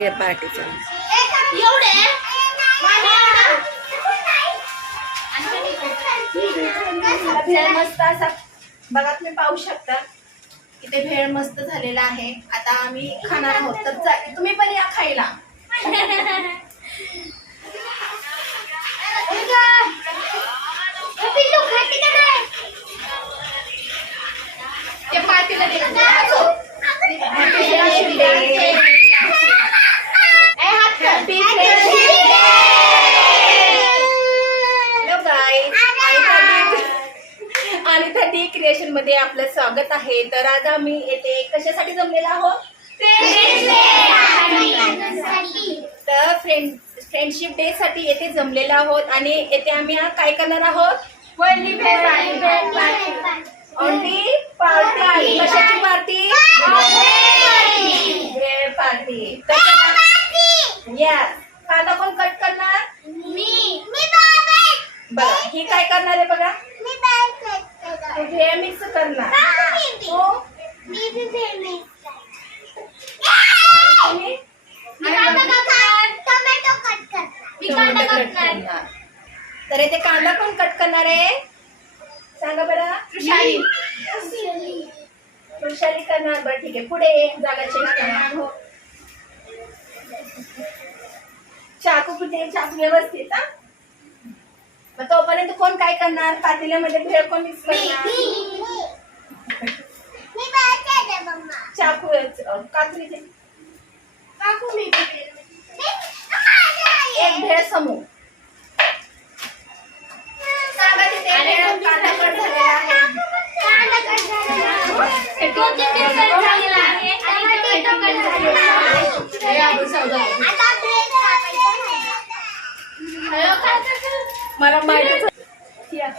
पार्टीचा भेळ मस्त असा बघा, तुम्ही पाहू शकता इथे भेळ मस्त झालेला आहे. आता आम्ही खाणार आहोत, तर तुम्ही पण या खायला. ते पार्टीला आणि क्रिएशन मध्ये आपलं स्वागत आहे. तर आज आम्ही येथे कशासाठी जमलेलो आहोत? तर फ्रेंडशिप डे साठी येथे जमलेलो आहोत आणि येथे आम्ही काय करणार आहोत? Only party. कशाची पार्टी? भेळ पार्टी. या कांदा कोण कट करणार? मी बघा, ही काय करणार आहे? बघा, भेळ मिक्स करणार. तर इथे कांदा कोण कट करणार आहे? सांगा बरं. वृषाली करणार. बरं ठीक आहे, पुढे जागा चेंज करणार. चाकू कुठे? चाकू व्यवस्थित. मग तोपर्यंत कोण काय करणार? पातेल्यामध्ये भेळ कोण मिक्स करणार? चाकू कात्री एक भेळ समूह. सांगा तिथे भेळ कांदा कट झालेला आहे. मला माहिती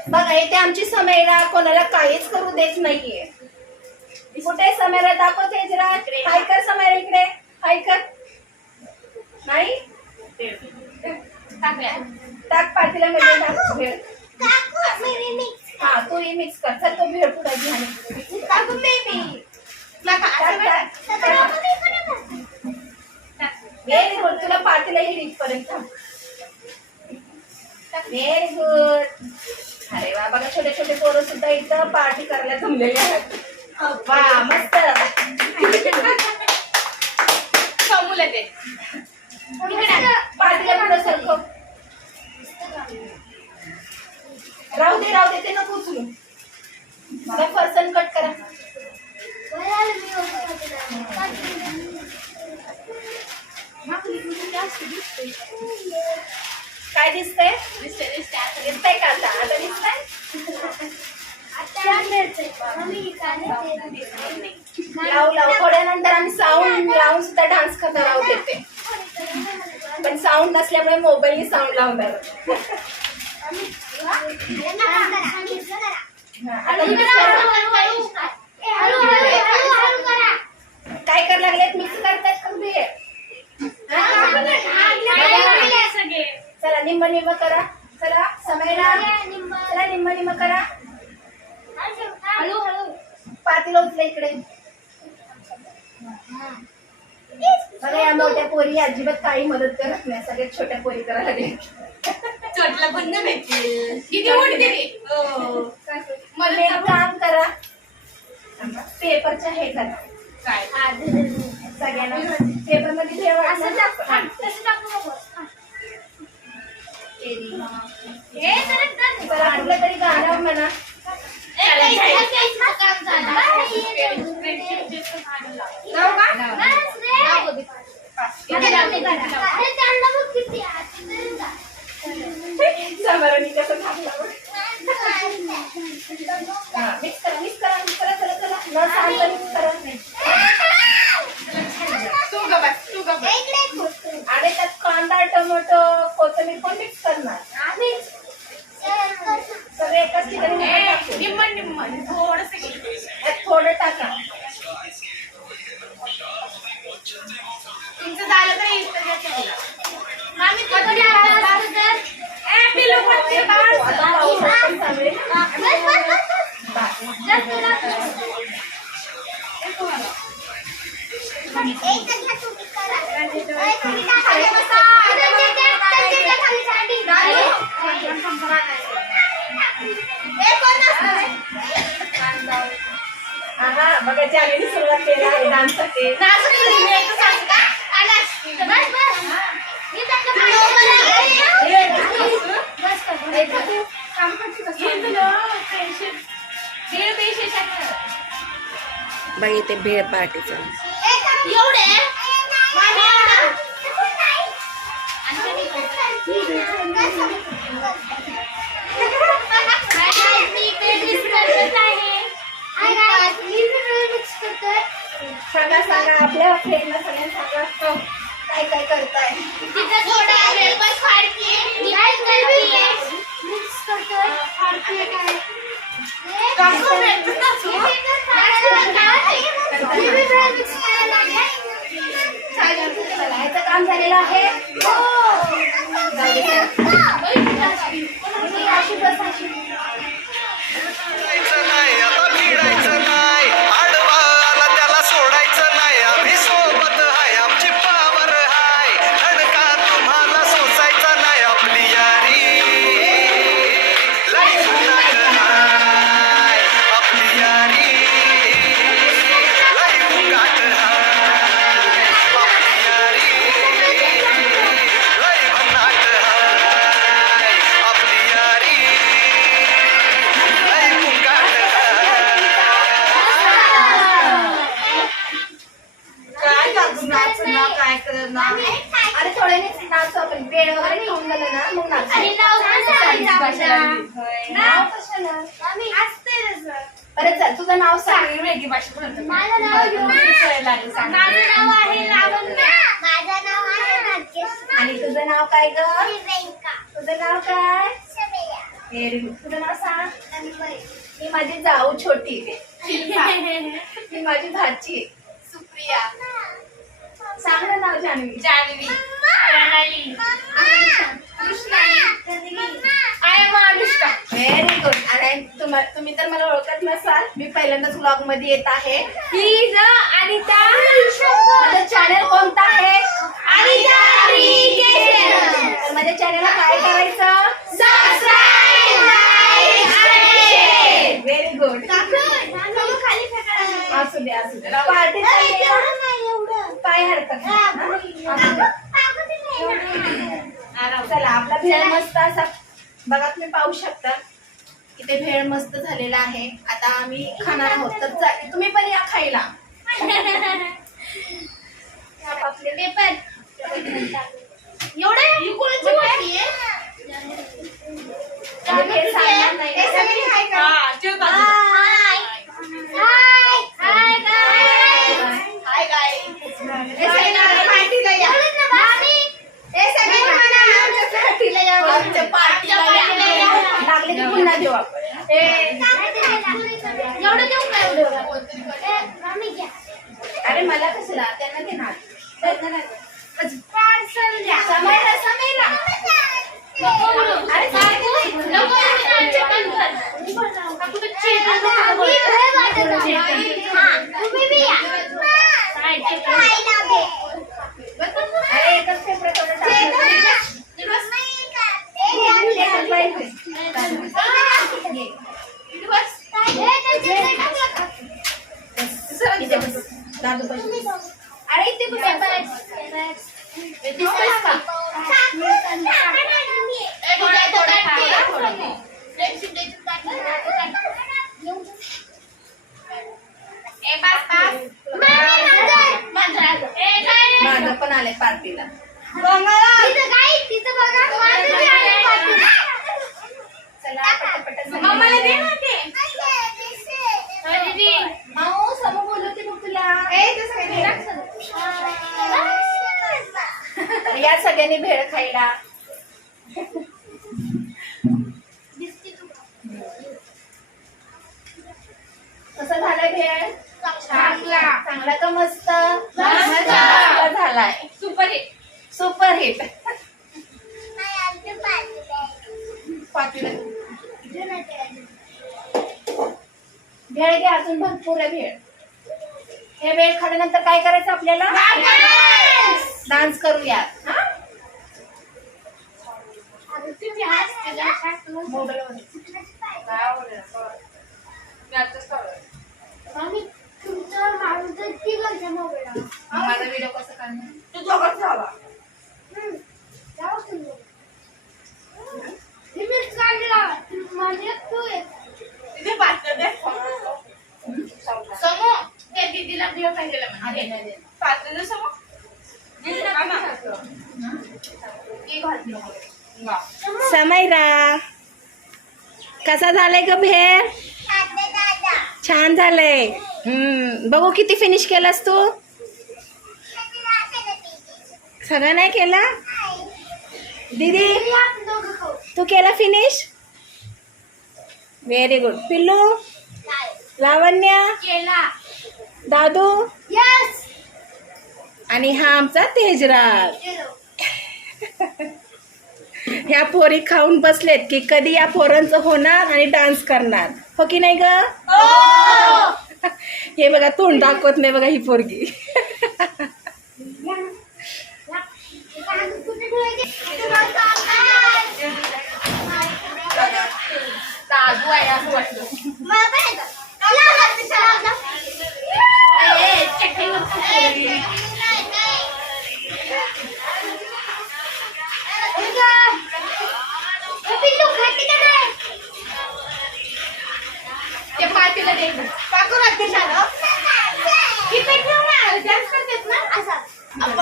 बघा, इथे आमची समेरा कोणाला काहीच करू देत नाहीये. कुठे समेरा? दाखवते जरा. हाय कर समेरा, इकडे हाय कर. नाही टाक पातेल्या मध्ये टाक भेळ. हा, तू ही मिक्स कर. चल, तो भेळ पुढे व्हेरी गुड. तुला पातेला ही रीच पर्यंत. Very good. अरे वा, बघा छोटे छोटे पोरं सुद्धा इथं पार्टी करायला जमलेले आहेत. वा, मस्त. पार्टीला पुढे सरकव. राहू दे ते नको उचलू. मला फरसन कट करा. काय दिसतंय? दिसतंय का आता? आता दिसतंय? लावू थोड्यानंतर आम्ही साऊंड लावून सुद्धा डान्स करणार आहोत येते. पण साऊंड नसल्यामुळे मोबाईलनी साऊंड लावणार. काय करायला लागलेत? मिक्स करतायत का भेळ? चला निम्म निम्म करा. चला समेरा, चला निम्म निम्म करा. पातेलं उचला इकडे. बघा, या मोठ्या पोरी अजिबात काही मदत करत नाही. सगळ्यात छोट्या पोरी करायला लागल्या. पण नाही भेटतील. मला एक काम करा, पेपरच्या हे करा. काय सगळ्यांना पेपर मध्ये ठेवा. कुठलं तरी गाणं म्हणा. समरणी कसं थांबला. मिक्स करा मिक्स करा मिक्स करा. चला चला, न सांगता मिक्स करा. आणि त्यात कांदा, टोमॅटो, कोथिंबीर पण मिक्स करणार. सगळे एकाच ठिकाणी थोडं टाका. तुमचं झालं तर आहा, बघा चालीने सुरुवात केली आहे डान्ससाठी. बघ इथे भेळ पार्टीचं. सांगा सांगा आपल्या फ्रेंडला सगळ्यांना सांगा काय काय करताय. ह्याचं काम झालेलं आहे. अशी बस अशी. नाही आता भिडायचं नाही, आडवा आला त्याला सोडायचं नाही. आम्ही सोबत हाय, आमची पावर हाय, धडका तुम्हाला सोसायचा नाही. आपली यारी लई गुन्हाळ हाय, आपली यारी लई गुन्हाळ हाय, आपली यारी लई भन्नाट हाय, आपली यारी लई गुन्हाळ अरे थोड्याने नाचू आपण. पेड वगैरे खाऊन झालं ना मग नाचू. नाव कशाला. अरे चल तुझं नाव सांग. वेगळी भाषा बोलतो. आणि तुझं नाव काय ग. तुझं नाव काय. Very good. तुझं नाव सांग. ही माझी जाऊ छोटी. ही माझी भाची सुप्रिया. सांग ना नाव. Janhavi. Janhavi, Pranali, I am Anushka. Very good. आणि तुम्ही तर मला ओळखत नसाल. मी पहिल्यांदाच व्लॉग मध्ये येत आहे. ही ना अनिता. माझं चॅनल कोणतं आहे. अनिता क्रिएशन. तर माझ्या चॅनलला काय करायचं. सबस्क्राइब, लाईक आणि शेअर. Very good. असू दे असू दे. पार्टी काय हरकत नाही. चला आपला भेळ मस्त असा बघा तुम्ही पाहू शकता. इथे भेळ मस्त झालेला आहे. आता आम्ही खाणार आहोत. तर तुम्ही पण या खायला. आपले पेपर एवढं ही कोणाची वाटी आहे? हे सांगणार नाही. हा, ठेव बाजूला. आमच्या पार्टीला या. लागले की पुन्हा देऊ आपण. अरे मला कशाला त्यांना घेणार. समयला समयला. अरे अरे एकच पेपर दादू पाहिजे. अरे इथे पेपर दिसतोयस का. माझं पण आले पार्टीला. चला पटापट. मम्माला दे ना ते. माऊ समोर बोलवते बघ तुला. या सगळ्यांनी भेळ खायला. कसं झालंय भेळ. चांगला का मस्त. चांगला झालाय. Super hit. Super hit. Patil भेळ घ्या. अजून भरपूर आहे भेळ. हे भेळ खाल्यानंतर काय करायचं आपल्याला. डान्स करूया हा तुम्ही आज मोबाईलमध्ये आम्ही तुमचं माणूस तिघांच्या मोबाईल माझा व्हिडिओ कसं करणार तू दोघांचा हवा लिमिट काढला म्हणजे तू तिथे पाच दे समो त्या दीदीला बिल पाहिजे म्हणजे पाच दे समो समयरा कसा झालाय ग भेर छान झालंय बघू किती फिनिश केलास तू सगळं नाही केला दीदी तू केला फिनिश व्हेरी गुड पिल्लू लावण्या केला दादू यस आणि हा आमचा तेजराज ह्या पोरी खाऊन बसलेत की कधी या पोरांचं होणार आणि डान्स करणार हो की नाही ग हे बघा तोंड दाखवत नाही बघा ही पोरगी दादू आहे असं वाटलं ते पाठीला दे पाकून अध्यक्षाला किती डान्स करतेस ना असं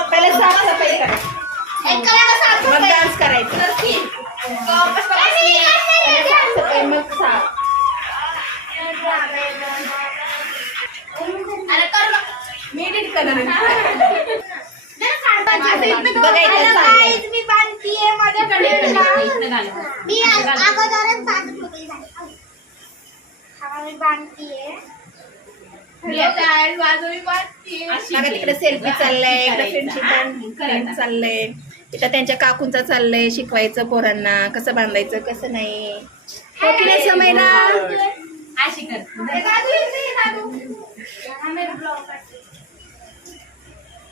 पहिले साफसफाई करा मग डान्स करायचं साफसफाई मग साफ मी एडिट करणार मी बांधतीये माझ्याकडे मी अगोदरच बांधतीये बघा तिकडे सेल्फी चाललंय इकडे फ्रेंडशिप चाललंय इथं त्यांच्या काकूंचा चाललंय शिकवायचं पोरांना कसं बांधायचं कसं नाही हो की नाही समयला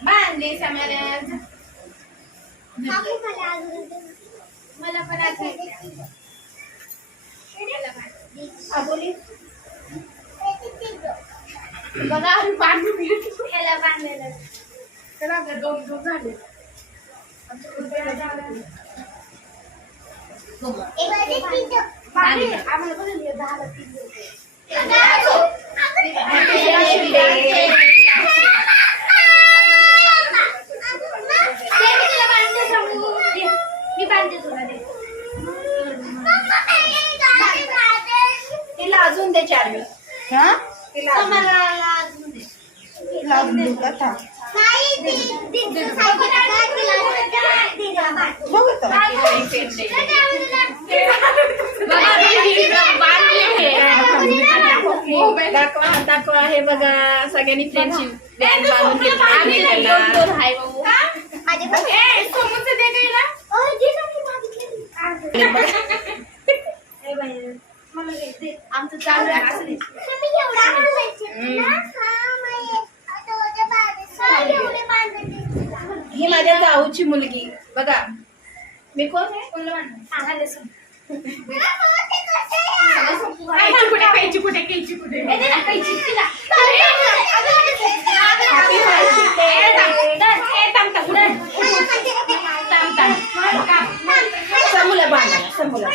बांधले समाज मला पण बोली बघा बांधून याला बांधलेलं त्याला दोन दोन झाले आम्हाला बघा 10 मी बांधते तुला तिला अजून दे 4 मिनिट हा तिला अजून देऊ का थांब बघू दाखवा दाखवा हे बघा सगळ्यांनी फ्रेंडशिप बांधून घेतली आमचं चालू आहे ही माझ्या जाऊची मुलगी बघा मी कोण आहे कैची कुठे समूला बांधा समूला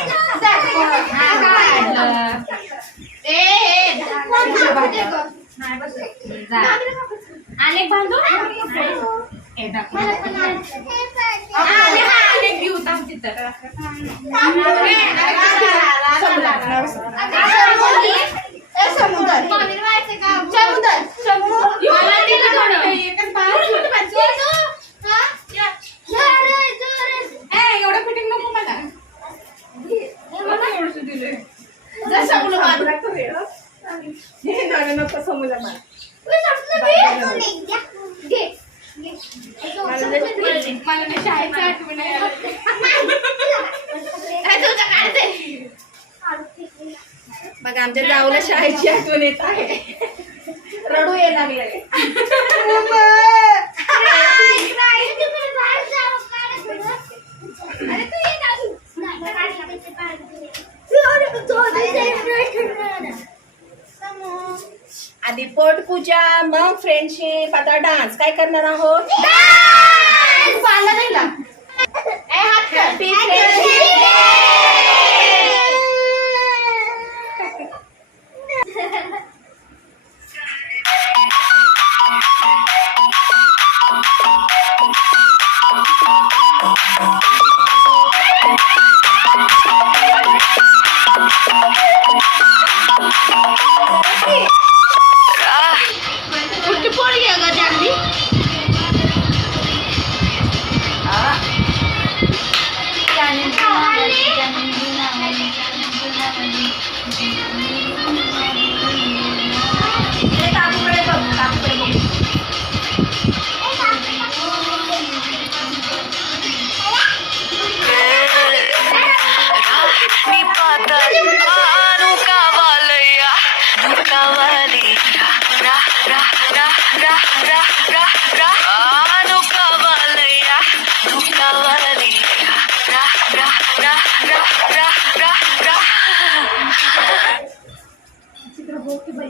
अनेक बांधू घेऊ एवढं फिटिंग नको मला नको समूला मला मला शाळेचं आठवण बघा आमच्या जाऊला शाळेची आठवण येत आहे रडू ये लागले पोटपूजा, मग फ्रेंडशिप, आता डान्स. काय करणार आहोत? पाहिलं नाही का? हॅपी फ्रेंडशिप कुठे पोळी आहे का त्यांनी? काकूकडे बघ, काकूकडे बघ.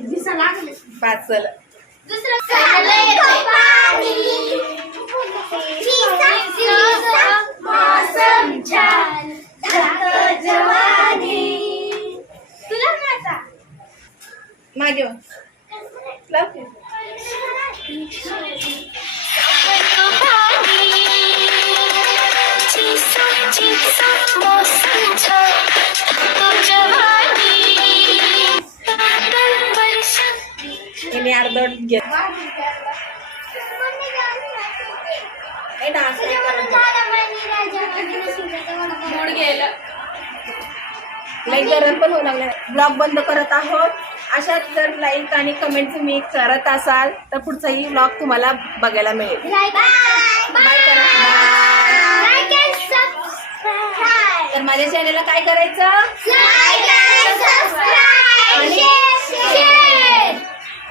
दिसा लागले. पाचल. मागे वळ. लाव की. हिने अर्धवट घेत. हे डान्स नाही करत. मूड गेलं. लई गरम पण होऊ लागले. ब्लॉग बंद करत आहोत. अशाच जर लाईक आणि कमेंट तुम्ही करत असाल तर पुढचाही ब्लॉग तुम्हाला बघायला मिळेल. बाय करा. तर माझ्या चॅनलला काय करायचं?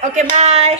Okay bye.